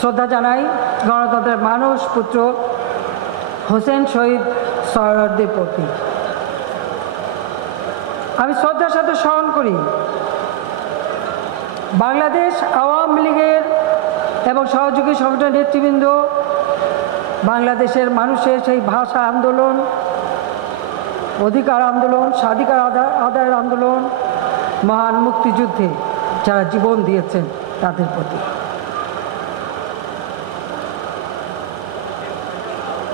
শ্রদ্ধা জানাই গণতন্ত্রের মানুষ পুত্র হোসেন শহীদ সোহরাওয়ার্দীর প্রতি। আমি শ্রদ্ধার সাথে স্মরণ করি বাংলাদেশ আওয়ামী লীগের এবং সহযোগী সংগঠনের নেতৃবৃন্দ বাংলাদেশের মানুষের সেই ভাষা আন্দোলন, অধিকার আন্দোলন, স্বাধিকার আদায়ের আন্দোলন, মহান মুক্তিযুদ্ধে যারা জীবন দিয়েছেন তাদের প্রতি।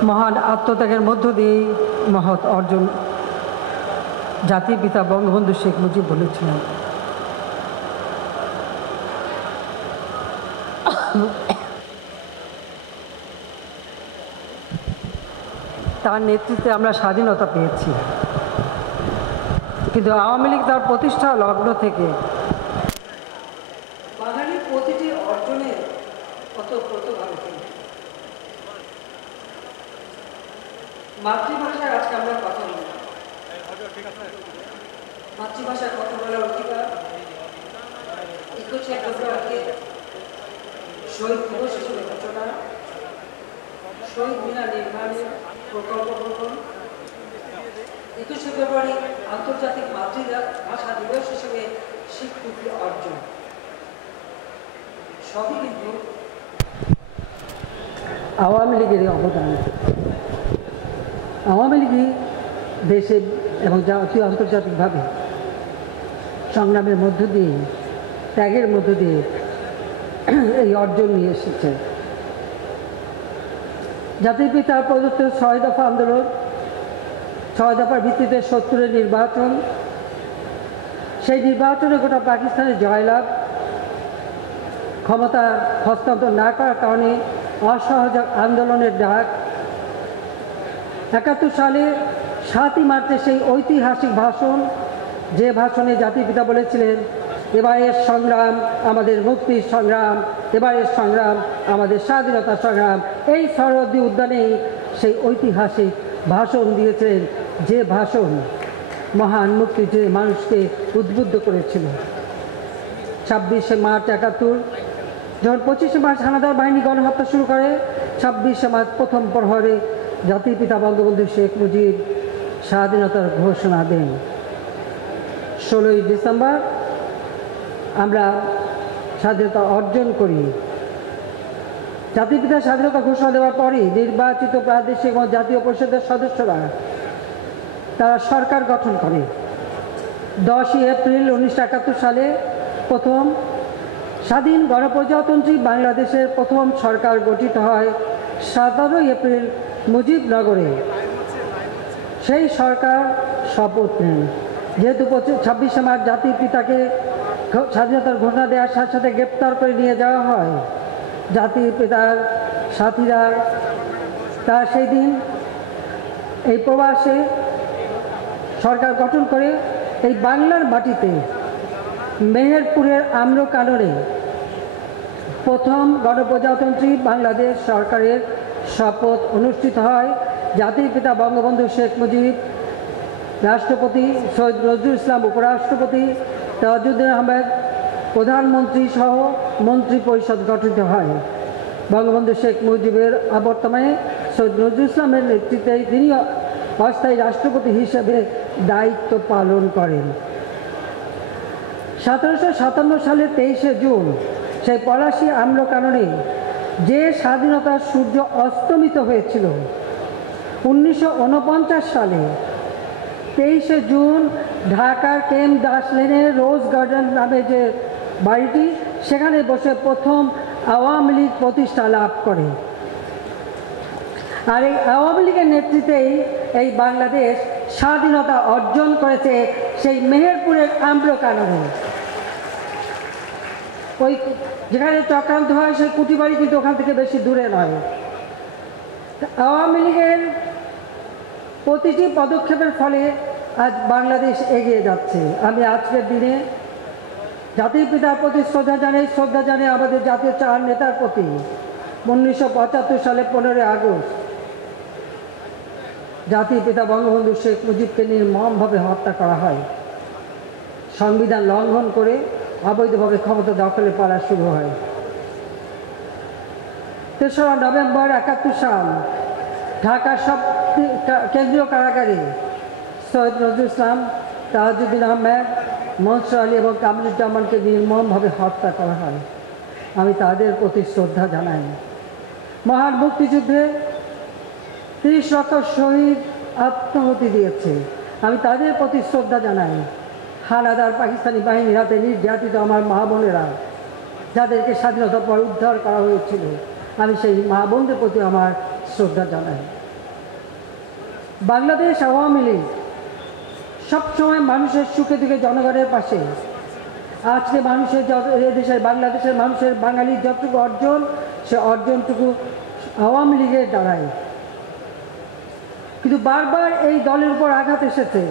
মহান আত্মত্যাগের মধ্য দিয়েই মহৎ অর্জন জাতির পিতা বঙ্গবন্ধু শেখ মুজিব বলেছিলেন। তার নেতৃত্বে আমরা স্বাধীনতা পেয়েছি, কিন্তু আওয়ামী লীগ তার প্রতিষ্ঠা লগ্ন থেকে বাঙালির প্রতিটি অর্জনে ওতপ্রোতভাবে ছিল। মাতৃভাষায় আজকে আমরা কথা বলি, মাতৃভাষায় কথা বলার অধিকার 21শে ফেব্রুয়ারিকে শহীদ দিবস হিসেবে ঘোষণা, শহীদ মিনার নির্মাণের প্রকল্প গ্রহণ, 21শে ফেব্রুয়ারি আন্তর্জাতিক মাতৃভাষা দিবস হিসেবে স্বীকৃতি অর্জন, সবই কিন্তু আওয়ামী লীগের অবদান। আওয়ামী লীগই দেশে এবং জাতীয় আন্তর্জাতিকভাবে সংগ্রামের মধ্য দিয়ে, ত্যাগের মধ্য দিয়ে এই অর্জন নিয়ে এসেছে। জাতির পিতার প্রদত্ত 6 দফা আন্দোলন, 6 দফার ভিত্তিতে 70-এর নির্বাচন, সেই নির্বাচনে গোটা পাকিস্তানের জয়লাভ, ক্ষমতা হস্তান্তর না করার কারণে অসহযোগ আন্দোলনের ডাক, 71 সালে 7ই মার্চে সেই ঐতিহাসিক ভাষণ, যে ভাষণে জাতির পিতা বলেছিলেন, এবারের সংগ্রাম আমাদের মুক্তির সংগ্রাম, এবারের সংগ্রাম আমাদের স্বাধীনতা সংগ্রাম। এই সরহদ্দি উদ্যানেই সেই ঐতিহাসিক ভাষণ দিয়েছিলেন, যে ভাষণ মহান মুক্তিযুদ্ধে মানুষকে উদ্বুদ্ধ করেছিল। 26শে মার্চ 71, যখন 25শে মার্চ হানাদার বাহিনী গণহত্যা শুরু করে, 26শে মার্চ প্রথম প্রহরে জাতির পিতা বঙ্গবন্ধু শেখ মুজিব স্বাধীনতার ঘোষণা দেন। 16ই ডিসেম্বর আমরা স্বাধীনতা অর্জন করি। জাতির পিতা স্বাধীনতা ঘোষণা দেওয়ার পরই নির্বাচিত প্রাদেশিক এবং জাতীয় পরিষদের সদস্যরা তারা সরকার গঠন করে। 10ই এপ্রিল 1971 সালে প্রথম স্বাধীন গণপ্রজাতন্ত্রী বাংলাদেশের প্রথম সরকার গঠিত হয় 17ই এপ্রিল মুজিবনগরে। সেই সরকার শপথ নেন। যেহেতু 26শে মার্চ জাতির পিতাকে স্বাধীনতার ঘোষণা দেওয়ার সাথে সাথে গ্রেপ্তার করে নিয়ে যাওয়া হয়, জাতির পিতার সাথীরা তারা সেই দিন এই প্রবাসে সরকার গঠন করে এই বাংলার মাটিতে মেহেরপুরের আম্রকাননে প্রথম গণপ্রজাতন্ত্রী বাংলাদেশ সরকারের শপথ অনুষ্ঠিত হয়। জাতির পিতা বঙ্গবন্ধু শেখ মুজিব, রাষ্ট্রপতি সৈয়দ নজরুল ইসলাম উপরাষ্ট্রপতি, তাজউদ্দিন আহমেদ প্রধানমন্ত্রী সহ মন্ত্রী পরিষদ গঠিত হয়। বঙ্গবন্ধু শেখ মুজিবের বর্তমানে সৈয়দ নজরুল ইসলামের নেতৃত্বে তিনি অস্থায়ী রাষ্ট্রপতি হিসেবে দায়িত্ব পালন করেন। 1757 সালের 23শে জুন সেই পলাশী আম্রকাননে যে স্বাধীনতার সূর্য অস্তমিত হয়েছিল, 1949 সালে 23শে জুন ঢাকার কেম দাস লেনের রোজ গার্ডেন নামে যে বাড়িটি, সেখানে বসে প্রথম আওয়ামী লীগ প্রতিষ্ঠা লাভ করে। আর এই আওয়ামী লীগের নেতৃত্বেই এই বাংলাদেশ স্বাধীনতা অর্জন করেছে সেই মেহেরপুরের আম্রকাননে। ওই যেখানে চক্রান্ত হয় সেই কুটিবাড়ি কিন্তু ওখান থেকে বেশি দূরে নয়। আওয়ামী লীগের প্রতিটি পদক্ষেপের ফলে আজ বাংলাদেশ এগিয়ে যাচ্ছে। আমি আজকের দিনে জাতির পিতার প্রতি শ্রদ্ধা জানাই আমাদের জাতীয় 4 নেতার প্রতি। 1975 সালে 15 আগস্ট জাতির পিতা বঙ্গবন্ধু শেখ মুজিবকে নির্মমভাবে হত্যা করা হয়। সংবিধান লঙ্ঘন করে অবৈধভাবে ক্ষমতা দখলে পালা শুরু হয়। 3রা নভেম্বর 71 সাল ঢাকার সব কেন্দ্রীয় কারাগারে সৈয়দ নজরুল ইসলাম, তাজউদ্দিন আহমেদ, মনসুর আলী এবং কামরুজ্জামানকে নির্মমভাবে হত্যা করা হয়। আমি তাদের প্রতি শ্রদ্ধা জানাই। মহান মুক্তিযুদ্ধে 30 লক্ষ শহীদ আত্মাহুতি দিয়েছে, আমি তাদের প্রতি শ্রদ্ধা জানাই। হানাদার পাকিস্তানি বাহিনীর হাতে নির্যাতিত আমার মা বোনেরা, যাদেরকে স্বাধীনতার পর উদ্ধার করা হয়েছিল, আমি সেই মা বোনদের প্রতি আমার শ্রদ্ধা জানাই। বাংলাদেশ আওয়ামী লীগ সবসময় মানুষের সুখে দুঃখে জনগণের পাশে। আজকে মানুষের দেশের বাংলাদেশের মানুষের বাঙালির যতটুকু অর্জন, সে অর্জনটুকু আওয়ামী লীগের দ্বারাই। কিন্তু বারবার এই দলের উপর আঘাত এসেছে,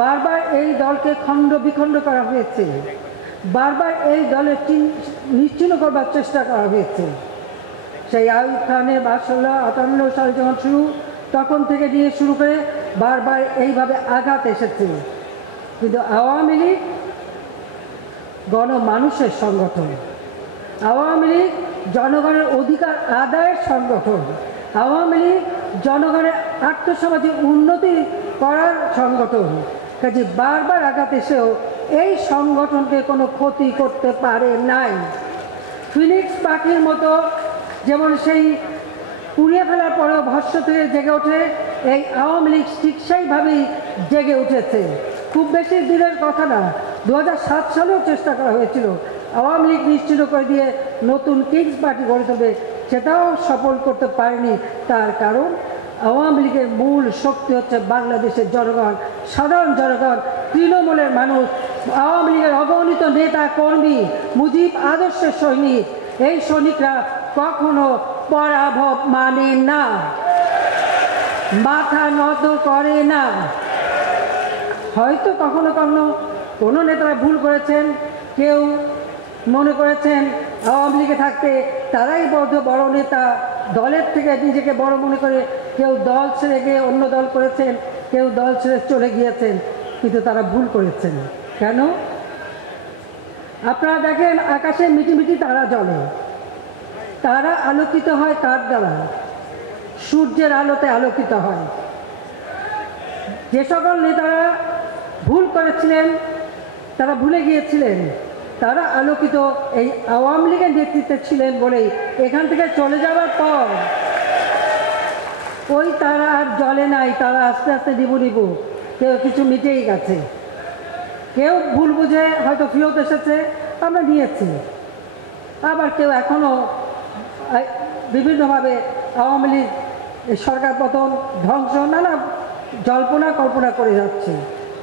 বারবার এই দলকে খণ্ড বিখণ্ড করা হয়েছে, বারবার এই দলের নিশ্চিহ্ন করবার চেষ্টা করা হয়েছে। সেই আইয়ুব খানের 58 সাল যখন শুরু, তখন থেকে নিয়ে শুরু করে বারবার এইভাবে আঘাত এসেছে। কিন্তু আওয়ামী লীগ গণমানুষের সংগঠন, আওয়ামী লীগ জনগণের অধিকার আদায়ের সংগঠন, আওয়ামী লীগ জনগণের আর্থসামাজিক উন্নতি করার সংগঠন। কাজে বারবার আঘাত এসেও এই সংগঠনকে কোনো ক্ষতি করতে পারে নাই। ফিনিক্স পাখির মতো যেমন সেই পুড়িয়ে ফেলার পরেও ভস্ম থেকে জেগে ওঠে, এই আওয়ামী লীগ ঠিক সেইভাবেই জেগে উঠেছে। খুব বেশি দিনের কথা না, 2007 সালেও চেষ্টা করা হয়েছিল আওয়ামী লীগ নিশ্চিত করে দিয়ে নতুন কিংস পার্টি গড়ে তুলবে, সেটাও সফল করতে পারেনি। তার কারণ আওয়ামী লীগের মূল শক্তি হচ্ছে বাংলাদেশের জনগণ, সাধারণ জনগণ, তৃণমূলের মানুষ। আওয়ামী লীগের অগণিত নেতা কর্মী, মুজিব আদর্শের সৈনিক, এই সৈনিকরা কখনো পরাভব মানে না, মাথা নত করে না। হয়তো কখনো কখনো কোনো নেতারা ভুল করেছেন, কেউ মনে করেছেন আওয়ামী লীগে থাকতে তারাই বড় নেতা, দলের থেকে নিজেকে বড় মনে করে কেউ দল ছেড়ে গিয়ে অন্য দল করেছেন, কেউ দল ছেড়ে চলে গিয়েছেন, কিন্তু তারা ভুল করেছেন। কেন? আপনারা দেখেন আকাশে মিটিমিটি তারা জ্বলে, তারা আলোকিত হয় কার দ্বারা? সূর্যের আলোতে আলোকিত হয়। যে সকল নেতারা ভুল করেছিলেন, তারা ভুলে গিয়েছিলেন, তারা আলোকিত এই আওয়ামী লীগের নেতৃত্বে ছিলেন বলেই এখান থেকে চলে যাওয়ার পর ওই তারা আর জ্বলে নাই, তারা আস্তে আস্তে নিবু নিবু কেউ কিছু মিটেই গেছে। কেউ ভুল বুঝে হয়তো ফেরত এসেছে, আমরা নিয়েছি। আবার কেউ এখনও বিভিন্নভাবে আওয়ামী লীগ সরকার পতন, ধ্বংস, নানা জল্পনা কল্পনা করে যাচ্ছে।